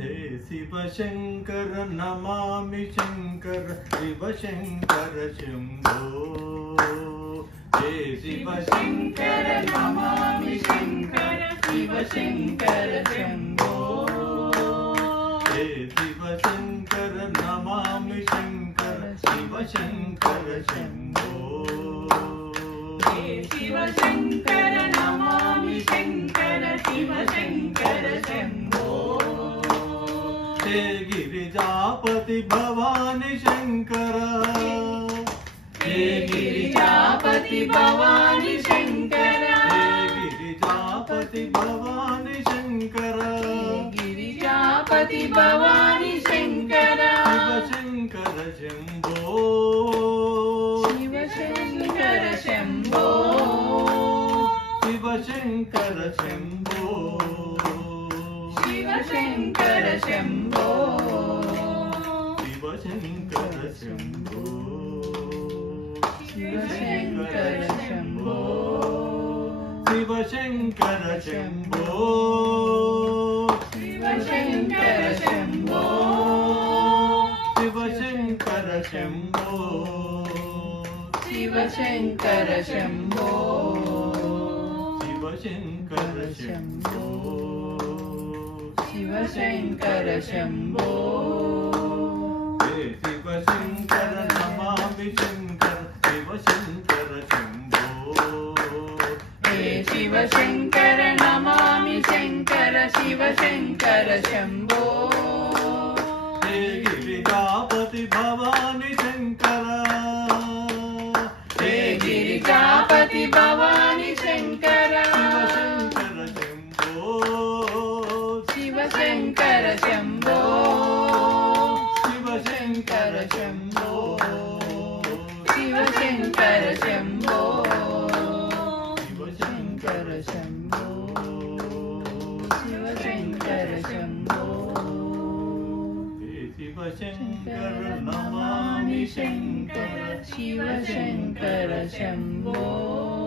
हे Shiv Shankar Namami Shankar Shiv Shankar Shambho हे Shiv Shankar Namami Shankar Shiv Shankar Shambho हे Shiv Shankar Namami Shankar Shiv Shankar Shambho हे Shiv Shankar Namami Shankar Shiv Shankar Shambho हे Girijapati Bhavani Shankar हे Girijapati Bhavani Shankar हे Girijapati Bhavani Shankar Girijapati Bhavani Shankar Shiv Shankar Shambho Shiv Shankar Shambho Shiv Shankar Shambho Shiv Shankar Shambho Shiv Shankar Shambho Shiv Shankar Shambho Shiv Shankar Shambho Shiv Shankar Shambho Shiv Shankar Shambho Shiv Shankar Shambho Shiv Shankar Shambho हे Shiv Shankar Namami Shankar Shiv Shankar Shambho हे Shiv Shankar Namami Shankar Shiv Shankar Shambho हे Girijapati Bhavani Shankar हे Girijapati Bhavani Shankar Shiv Shankar Shambho Shiv Shankar Shambho Shiv Shankar Shambho Shiv Shankar Shambho Shiv Shankar Shambho हे Shiv Shankar Namami Shankar Shiv Shankar Shambho